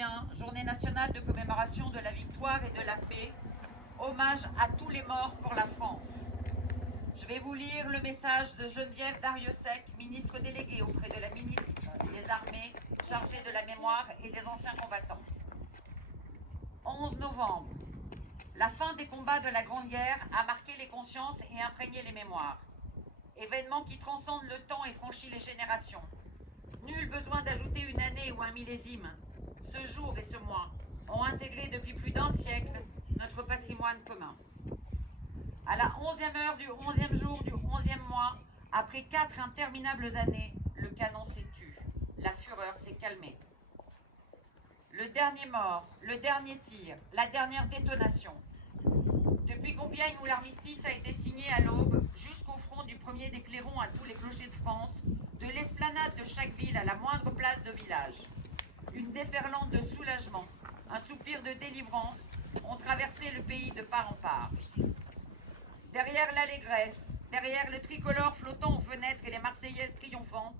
2021, journée nationale de commémoration de la victoire et de la paix, hommage à tous les morts pour la France. Je vais vous lire le message de Geneviève Darrieussecq, ministre déléguée auprès de la ministre des Armées, chargée de la mémoire et des anciens combattants. 11 novembre. La fin des combats de la Grande Guerre a marqué les consciences et imprégné les mémoires. Événement qui transcende le temps et franchit les générations. Nul besoin d'ajouter une année ou un millésime. Ce jour et ce mois ont intégré depuis plus d'un siècle notre patrimoine commun. À la 11e heure du 11e jour du 11e mois, après 4 interminables années, le canon s'est tu. La fureur s'est calmée. Le dernier mort, le dernier tir, la dernière détonation. Depuis Compiègne où l'armistice a été signé à l'aube, jusqu'au front du premier des clairons à tous les clochers de France, de l'esplanade de chaque ville à la moindre place de village. Une déferlante de soulagement, un soupir de délivrance ont traversé le pays de part en part. Derrière l'allégresse, derrière le tricolore flottant aux fenêtres et les Marseillaises triomphantes,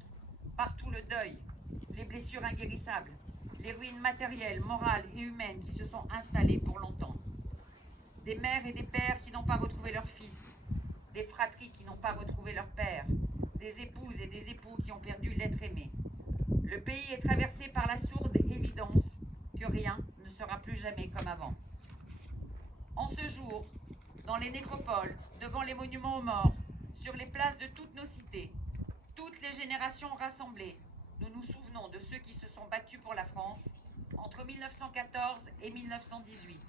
partout le deuil, les blessures inguérissables, les ruines matérielles, morales et humaines qui se sont installées pour longtemps. Des mères et des pères qui n'ont pas retrouvé leurs fils, des fratries qui n'ont pas retrouvé leur père, des épouses et des époux qui ont perdu l'être aimé. Le pays est traversé par la sourde évidence que rien ne sera plus jamais comme avant. En ce jour, dans les nécropoles, devant les monuments aux morts, sur les places de toutes nos cités, toutes les générations rassemblées, nous nous souvenons de ceux qui se sont battus pour la France entre 1914 et 1918,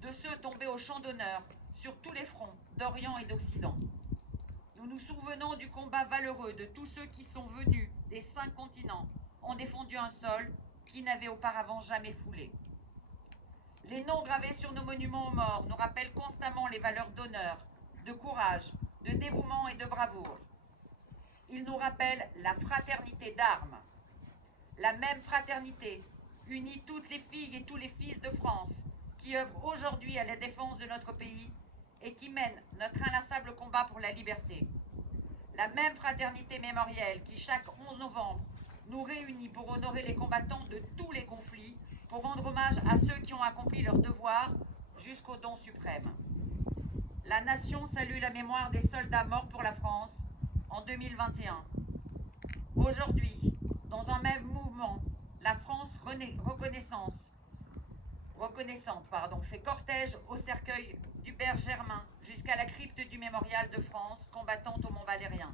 de ceux tombés au champ d'honneur sur tous les fronts d'Orient et d'Occident. Nous nous souvenons du combat valeureux de tous ceux qui sont venus des 5 continents, ont défendu un sol qui n'avait auparavant jamais foulé. Les noms gravés sur nos monuments aux morts nous rappellent constamment les valeurs d'honneur, de courage, de dévouement et de bravoure. Ils nous rappellent la fraternité d'armes. La même fraternité unit toutes les filles et tous les fils de France qui œuvrent aujourd'hui à la défense de notre pays et qui mènent notre inlassable combat pour la liberté. La même fraternité mémorielle qui, chaque 11 novembre, nous réunit pour honorer les combattants de tous les conflits, pour rendre hommage à ceux qui ont accompli leur devoir jusqu'au don suprême. La nation salue la mémoire des soldats morts pour la France en 2021. Aujourd'hui, dans un même mouvement, la France reconnaissante fait cortège au cercueil d'Hubert Germain jusqu'à la crypte du mémorial de France, combattante au Mont Valérien.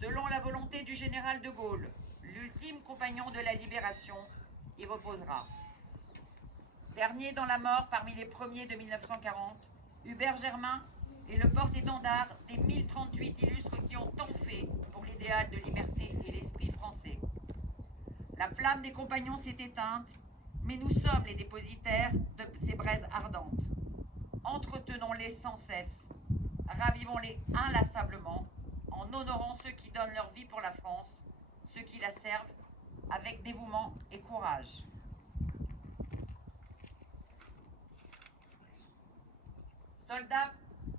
Selon la volonté du général de Gaulle, l'ultime compagnon de la libération y reposera. Dernier dans la mort parmi les premiers de 1940, Hubert Germain est le porte-étendard des 1038 illustres qui ont tant fait pour l'idéal de liberté et l'esprit français. La flamme des compagnons s'est éteinte, mais nous sommes les dépositaires de ces braises ardentes. Entretenons-les sans cesse, ravivons-les inlassablement, en honorant ceux qui donnent leur vie pour la France, ceux qui la servent avec dévouement et courage. Soldats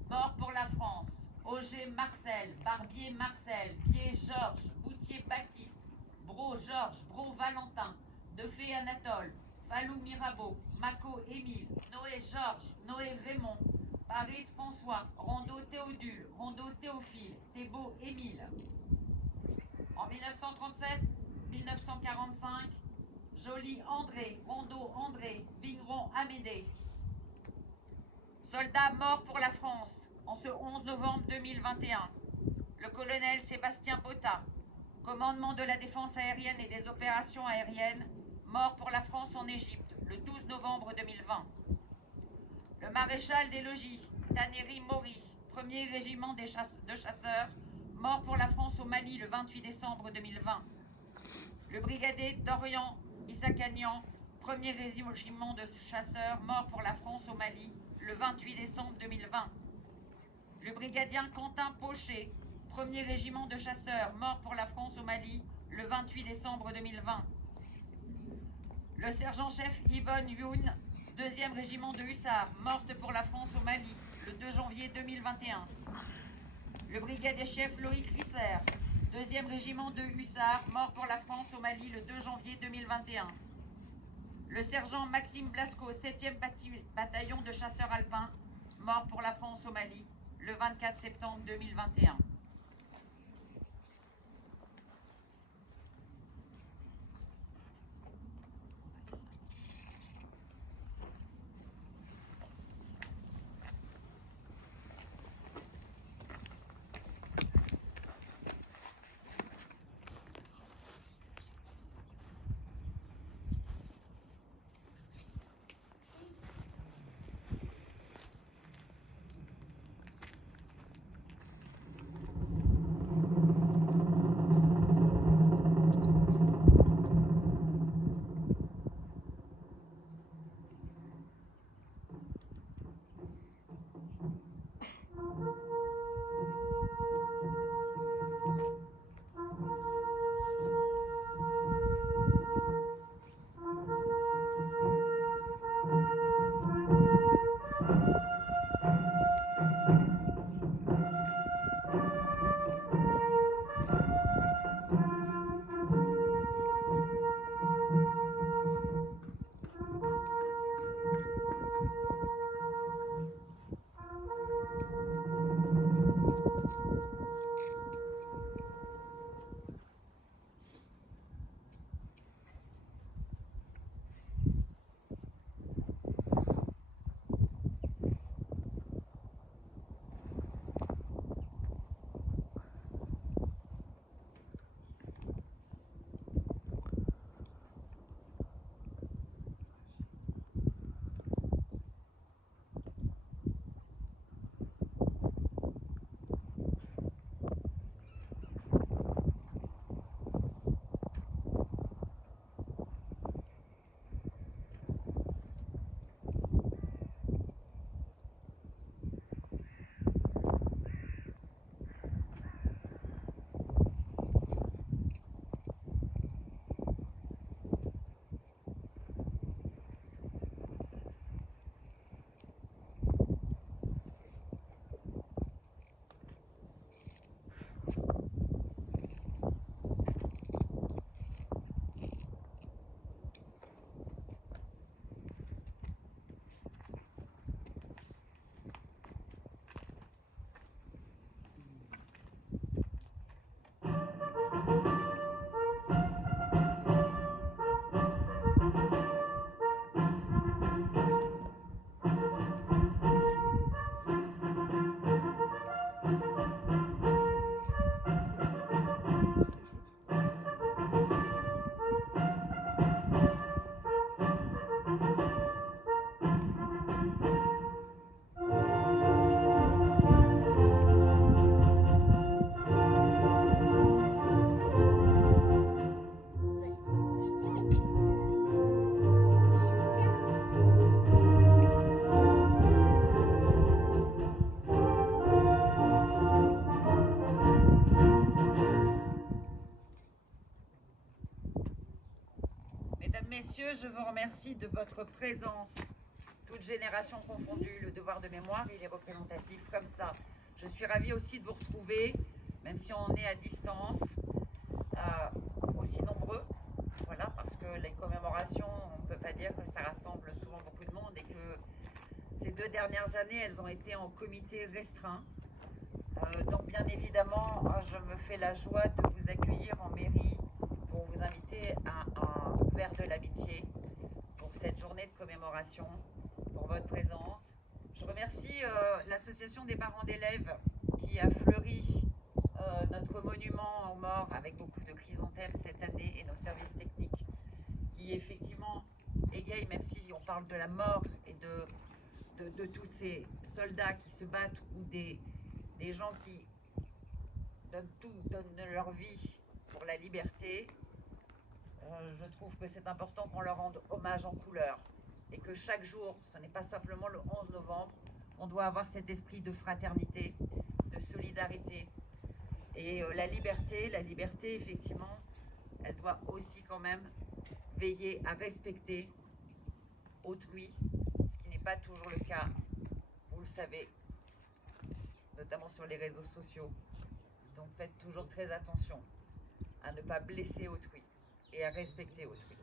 morts pour la France, Auger Marcel, Barbier Marcel, Bier Georges, Boutier Baptiste, Bro Georges, Bro Valentin, Defay Anatole, Fallou Mirabeau, Mako Émile, Noé Georges, Noé Raymond, Paris François, Rondeau Théodule, Rondeau Théophile, Thébault Émile. En 1937-1945, Joly André, Rondeau André, Vigneron Amédée. Soldats morts pour la France en ce 11 novembre 2021. Le colonel Sébastien Botta, commandement de la défense aérienne et des opérations aériennes, mort pour la France en Égypte le 12 novembre 2020. Le maréchal des logis, Taneri Mori, 1er régiment de chasseurs, mort pour la France au Mali le 28 décembre 2020. Le brigadier Dorian Issakanian, 1er régiment de chasseurs, mort pour la France au Mali le 28 décembre 2020. Le brigadier Quentin Pochet, 1er régiment de chasseurs, mort pour la France au Mali le 28 décembre 2020. Le sergent-chef Yvonne Youn, 2e régiment de hussards, morte pour la France au Mali le 2 janvier 2021. Le brigadier-chef Loïc Risser, 2e régiment de hussards, mort pour la France au Mali le 2 janvier 2021. Le sergent Maxime Blasco, 7e bataillon de chasseurs alpins, mort pour la France au Mali, le 24 septembre 2021. Messieurs, je vous remercie de votre présence, toutes générations confondues. Le devoir de mémoire, il est représentatif comme ça. Je suis ravie aussi de vous retrouver, même si on est à distance, aussi nombreux. Voilà, parce que les commémorations, on ne peut pas dire que ça rassemble souvent beaucoup de monde et que ces 2 dernières années, elles ont été en comité restreint. Donc bien évidemment, je me fais la joie de vous accueillir en mairie pour vous inviter à un verre de l'amitié pour cette journée de commémoration, pour votre présence. Je remercie l'association des parents d'élèves qui a fleuri notre monument aux morts avec beaucoup de chrysanthèmes cette année et nos services techniques qui effectivement égayent, même si on parle de la mort et de tous ces soldats qui se battent ou des gens qui donnent tout, donnent leur vie pour la liberté. Je trouve que c'est important qu'on leur rende hommage en couleur et que chaque jour, ce n'est pas simplement le 11 novembre, on doit avoir cet esprit de fraternité, de solidarité. Et la liberté, effectivement, elle doit aussi quand même veiller à respecter autrui, ce qui n'est pas toujours le cas, vous le savez, notamment sur les réseaux sociaux. Donc faites toujours très attention à ne pas blesser autrui et à respecter autrui.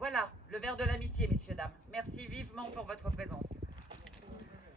Voilà, le verre de l'amitié, messieurs, dames. Merci vivement pour votre présence.